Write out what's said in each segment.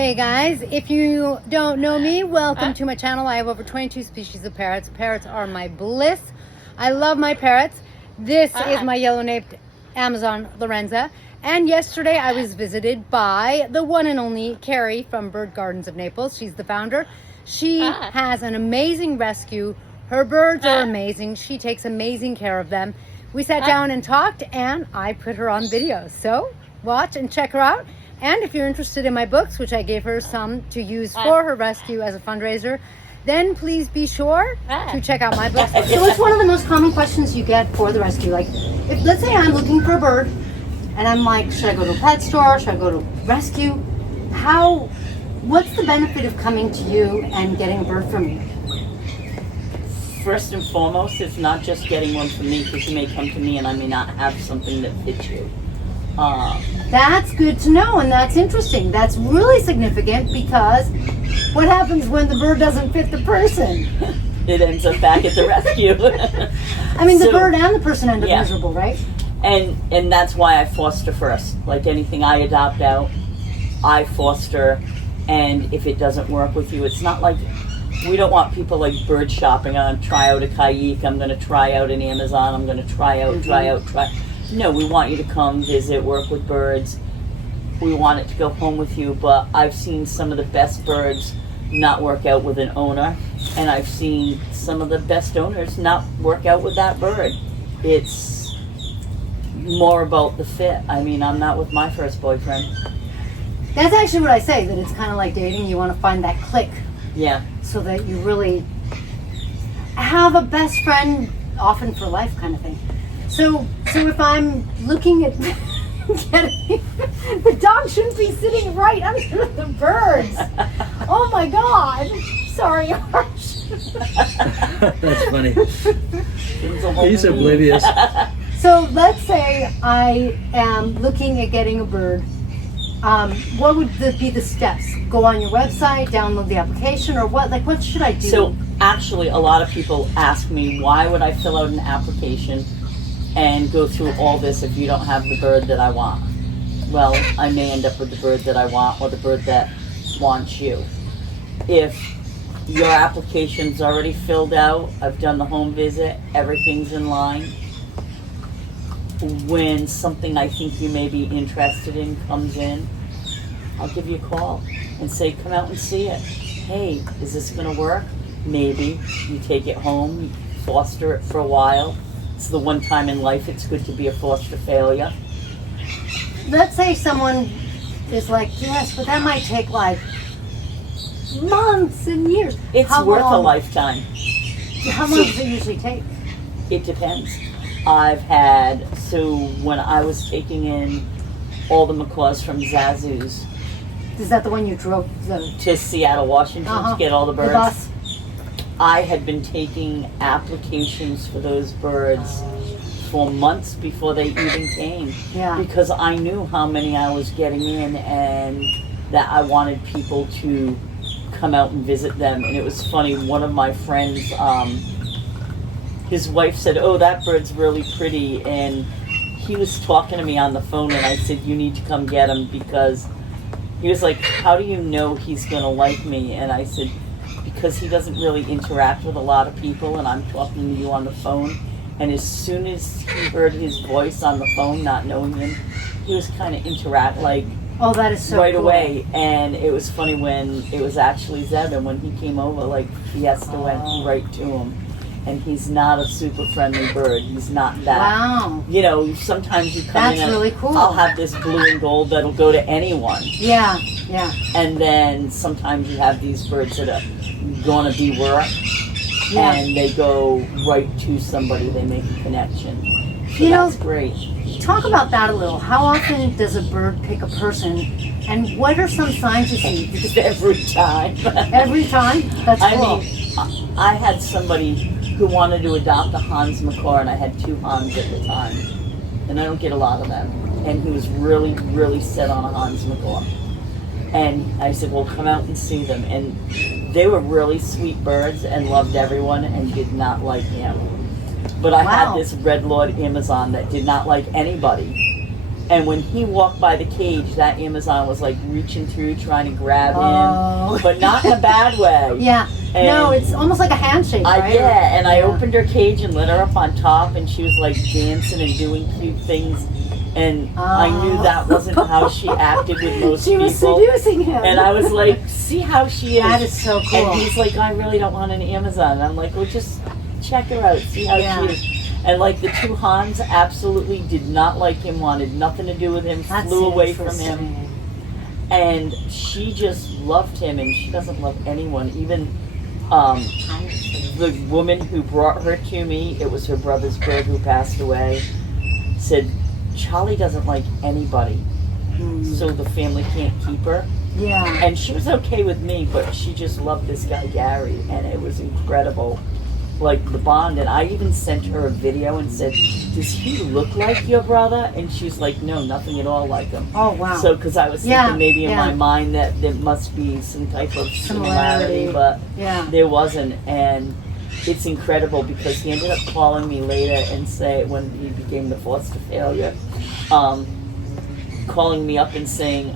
Hey guys, if you don't know me, welcome to my channel. I have over 22 species of parrots. Parrots are my bliss. I love my parrots. This is my yellow-naped Amazon Lorenza. And yesterday I was visited by the one and only Kerrie from Bird Gardens of Naples. She's the founder. She has an amazing rescue. Her birds are amazing. She takes amazing care of them. We sat down and talked, and I put her on video. So watch and check her out. And if you're interested in my books, which I gave her some to use for her rescue as a fundraiser, then please be sure to check out my books. So what's one of the most common questions you get for the rescue? Like, if let's say I'm looking for a bird, and I'm like, should I go to a pet store? Should I go to rescue? What's the benefit of coming to you and getting a bird from you? First and foremost, it's not just getting one from me, because you may come to me and I may not have something that fits you. That's good to know, and that's interesting. That's really significant, because what happens when the bird doesn't fit the person? It ends up back at the rescue. I mean, the bird and the person end up miserable, right? And that's why I foster first. Like anything I adopt out, I foster, and if it doesn't work with you, it's not like, we don't want people like bird shopping. I'm going to try out a Kayik, I'm going to try out an Amazon, I'm going to try out. No, we want you to come visit, work with birds. We want it to go home with you, but I've seen some of the best birds not work out with an owner, and I've seen some of the best owners not work out with that bird. It's more about the fit. I mean, I'm not with my first boyfriend. That's actually what I say, that it's kind of like dating. You want to find that click. Yeah. So that you really have a best friend, often for life kind of thing. So if I'm looking at getting, the dog shouldn't be sitting right under the birds. Oh my God. Sorry, Arch. That's funny. He's oblivious. So let's say I am looking at getting a bird. What would be the steps? Go on your website, download the application, or what? Like, what should I do? So actually, a lot of people ask me, why would I fill out an application and go through all this if you don't have the bird that I want? Well, I may end up with the bird that I want, or the bird that wants you. If your application's already filled out, I've done the home visit, everything's in line, when something I think you may be interested in comes in, I'll give you a call and say, come out and see it. Hey, is this going to work? Maybe. You take it home, you foster it for a while. It's the one time in life it's good to be a foster failure. Let's say someone is like, yes, but that might take like months and years. It's worth a lifetime. How long does it usually take? It depends. I've had, so when I was taking in all the macaws from Zazu's. Is that the one you drove to Seattle, Washington to get all the birds? The bus. I had been taking applications for those birds for months before they even came. Yeah. Because I knew how many I was getting in, and that I wanted people to come out and visit them. And it was funny, one of my friends, his wife said, oh, that bird's really pretty, and he was talking to me on the phone, and I said, you need to come get him, because he was like, how do you know he's going to like me? And I said, because he doesn't really interact with a lot of people, and I'm talking to you on the phone, and as soon as he heard his voice on the phone, not knowing him, he was kind of oh, that is so right cool. away. And it was funny when it was actually Zeb, and when he came over, like, Fiesta went right to him. And he's not a super friendly bird. He's not that. Wow. You know, sometimes you come in and really cool. I'll have this blue and gold that'll go to anyone. Yeah, yeah. And then sometimes you have these birds that are gonna be work, and they go right to somebody. They make a connection. So that's great. Talk about that a little. How often does a bird pick a person, and what are some signs you see? Because every time. Every time? That's cool. I mean, I had somebody who wanted to adopt a Hans macaw, and I had 2 Hans at the time, and I don't get a lot of them, and he was really, really set on a Hans macaw. And I said, well, come out and see them. And they were really sweet birds and loved everyone and did not like him. But I had this Red Lord Amazon that did not like anybody. And when he walked by the cage, that Amazon was like reaching through, trying to grab him, Oh. but not in a bad way. Yeah. And no, it's almost like a handshake, right? Yeah, and I opened her cage and let her up on top, and she was like dancing and doing cute things. And I knew that wasn't how she acted with most She people. was seducing him. And I was like, see how she is. That is so cool. And he's like, I really don't want an Amazon. And I'm like, well, just check her out, see how she is. And like the two Hans absolutely did not like him, wanted nothing to do with him, flew away from him. And she just loved him, and she doesn't love anyone. Even the woman who brought her to me, it was her brother's bird who passed away, said, Charlie doesn't like anybody, so the family can't keep her. Yeah. And she was okay with me, but she just loved this guy Gary, and it was incredible, like the bond. And I even sent her a video and said, does he look like your brother? And she was like, no, nothing at all like him. Oh, wow. So, because I was thinking maybe in my mind that there must be some type of similarity, but there wasn't. And it's incredible because he ended up calling me later and say, when he became the foster failure, calling me up and saying,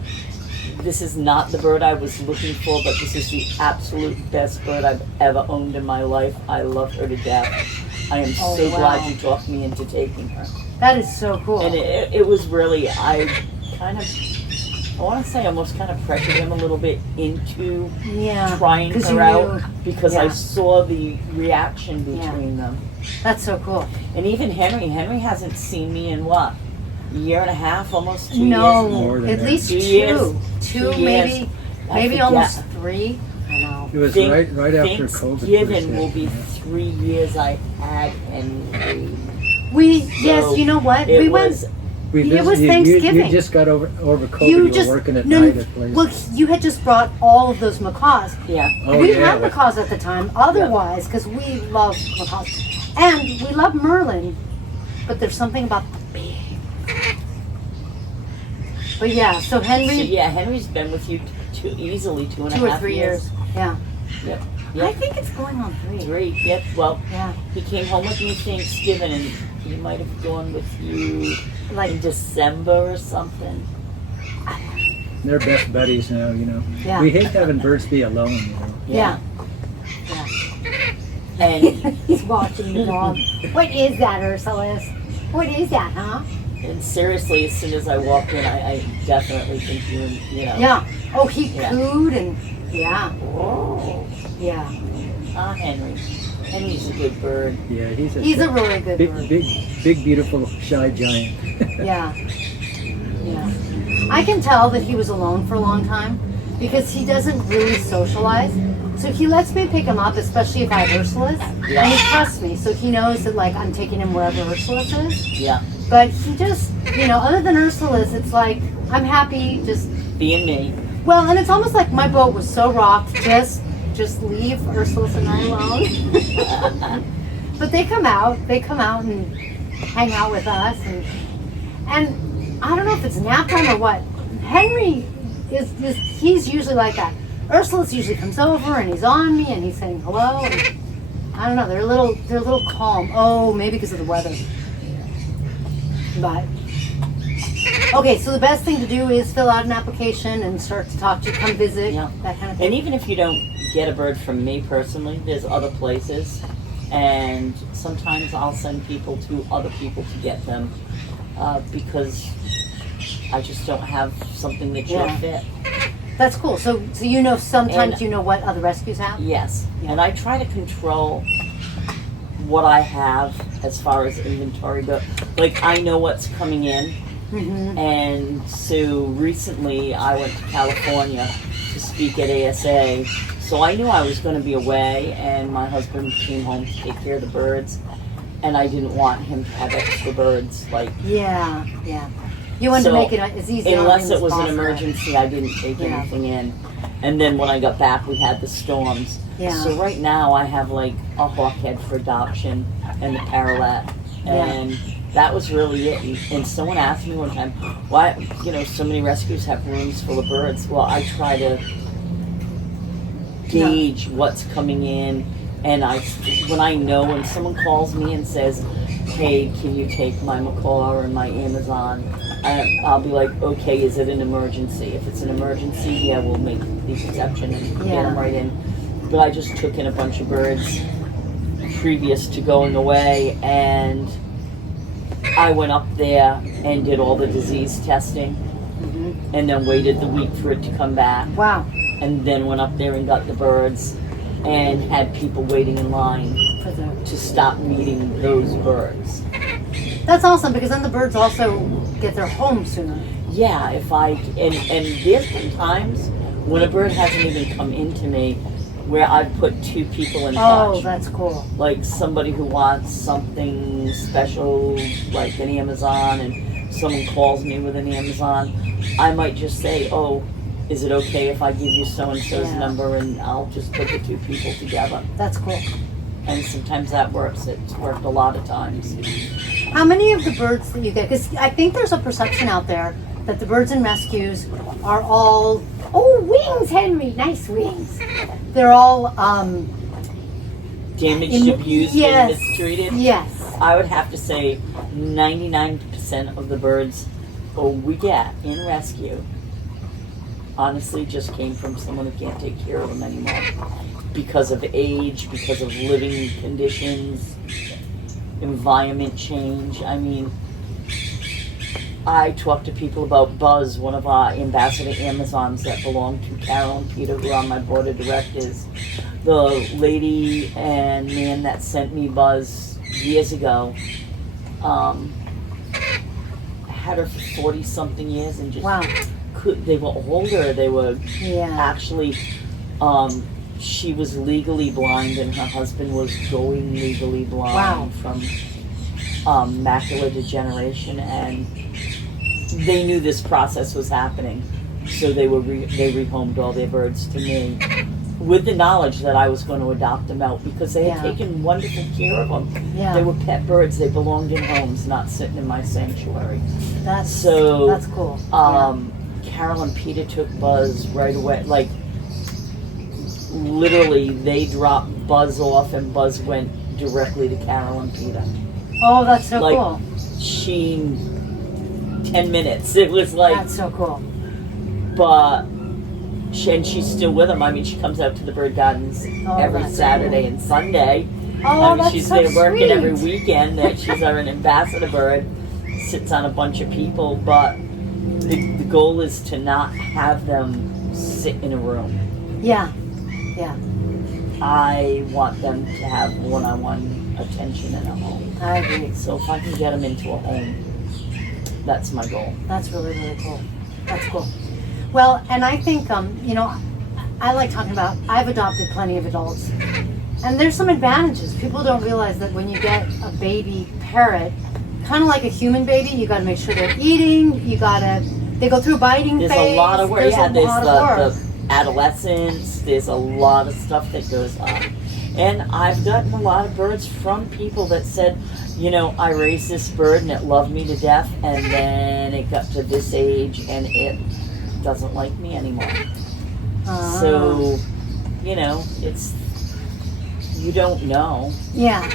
this is not the bird I was looking for, but this is the absolute best bird I've ever owned in my life. I love her to death. I am so glad you talked me into taking her. That is so cool. And it was really, I want to say almost kind of pressured him a little bit into trying her out because I saw the reaction between them. That's so cool. And even Henry hasn't seen me in what? A year and a half, almost 2 years? No, at least 2 two. years. Two, 2 years. maybe almost 3. I know. It was right after COVID. Thanksgiving will be 3 years I had Henry. Yes, you know what? We went. It was Thanksgiving. You just got over COVID. You were working at night at place. Well, you had just brought all of those macaws. Yeah. We had macaws at the time, otherwise, because we love macaws. And we love Merlin, but there's something about the big. But yeah, so Henry. So Henry's been with you easily 2.5 2 or 3 years. Yeah. Yep. I think it's going on 3. 3. Yep. Well, yeah. He came home with me Thanksgiving, and he might have gone with you like in December or something. They're best buddies now, you know. Yeah. We hate having birds be alone, you know. Yeah. And he's watching the dog. What is that, Ursula? What is that, huh? And seriously, as soon as I walked in, I definitely think you know. Yeah. Oh, he cooed and yeah. Henry. Henry's a good bird. Yeah, he's a really good bird. Big, beautiful, shy giant. Yeah. I can tell that he was alone for a long time because he doesn't really socialize. So he lets me pick him up, especially if I have Ursula's, and he trusts me. So he knows that like I'm taking him wherever Ursula's is. Yeah. But he just, other than Ursula's, it's like I'm happy just being me. Well, and it's almost like my boat was so rocked. Just leave Ursula's and I alone. But they come out and hang out with us, and I don't know if it's nap time or what. Henry he's usually like that. Ursula's usually comes over and he's on me and he's saying hello. And I don't know. They're a little calm. Oh, maybe because of the weather. But okay, so the best thing to do is fill out an application and start to talk to you, come visit, that kind of thing. And even if you don't get a bird from me personally, there's other places, and sometimes I'll send people to other people to get them because I just don't have something that you'll fit. That's cool. So sometimes you know what other rescues have? Yes. Yeah. And I try to control what I have as far as inventory goes. Like, I know what's coming in. Mm-hmm. And so recently I went to California to speak at ASA. So I knew I was going to be away, and my husband came home to take care of the birds. And I didn't want him to have extra birds. Yeah. You wanted to make it as easy unless it was an emergency, I didn't take anything in. And then when I got back, we had the storms. Yeah. So right now I have like a hawkhead for adoption and the Parrot. And that was really it. And someone asked me one time, why, so many rescues have rooms full of birds. Well, I try to gauge what's coming in. And when someone calls me and says, hey, can you take my macaw and my Amazon? I'll be like, okay, is it an emergency? If it's an emergency, yeah, we'll make the exception and get them right in. But I just took in a bunch of birds previous to going away, and I went up there and did all the disease testing, and then waited the week for it to come back. Wow. And then went up there and got the birds, and had people waiting in line to stop meeting those birds. That's awesome, because then the birds also get their home sooner. Yeah, if I and there's been times when a bird hasn't even come into me where I've put two people in touch. Oh, that's cool. Like somebody who wants something special, like an Amazon, and someone calls me with an Amazon, I might just say, oh, is it okay if I give you so-and-so's number, and I'll just put the two people together. That's cool. And sometimes that works. It's worked a lot of times. How many of the birds that you get, because I think there's a perception out there that the birds in rescues are all, oh, wings, Henry, nice wings. They're all Damaged, abused, and mistreated. Yes. I would have to say 99% of the birds we get in rescue honestly just came from someone who can't take care of them anymore. Because of age, because of living conditions, environment change. I mean, I talk to people about Buzz, one of our ambassador Amazons that belong to Carol and Peter, who are on my board of directors. The lady and man that sent me Buzz years ago had her for 40-something years, and just they were older. They were actually, she was legally blind, and her husband was going legally blind from macular degeneration, and they knew this process was happening, so they rehomed all their birds to me, with the knowledge that I was going to adopt them out, because they had taken wonderful care of them. They were pet birds. They belonged in homes, not sitting in my sanctuary. That's cool. Carol and Peter took Buzz right away. Like, literally, they dropped Buzz off, and Buzz went directly to Carol and Peter. Oh, that's so cool. 10 minutes. It was like... That's so cool. But... And she's still with them. I mean, she comes out to the bird gardens every Saturday and Sunday. Oh, that's she's so there working sweet. every weekend. That she's our ambassador bird. Sits on a bunch of people, but the goal is to not have them sit in a room. Yeah. I want them to have one-on-one attention in a home. I agree. So if I can get them into a home, that's my goal. That's really, really cool. That's cool. Well, and I think, I like talking about, I've adopted plenty of adults, and there's some advantages. People don't realize that when you get a baby parrot, kind of like a human baby, you got to make sure they're eating, they go through biting phase. There's a lot of work. There's the adolescence, there's a lot of stuff that goes on. And I've gotten a lot of birds from people that said, I raised this bird and it loved me to death, and then it got to this age and it doesn't like me anymore. So, it's, you don't know. Yep.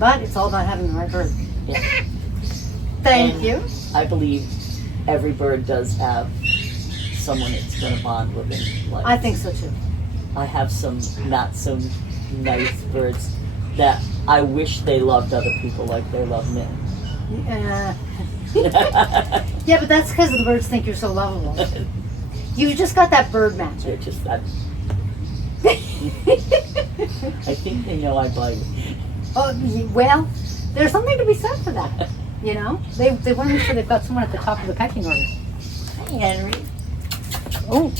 But it's all about having the right bird. Yeah. Thank you. I believe every bird does have someone it's going to bond with in life. I think so too. I have some not so nice birds that I wish they loved other people like they love me. Yeah, but that's because the birds think you're so lovable. You just got that bird magic. I think they know I bite. Oh, well, there's something to be said for that. They want to make sure they've got someone at the top of the pecking order. Hi, Henry. Oh.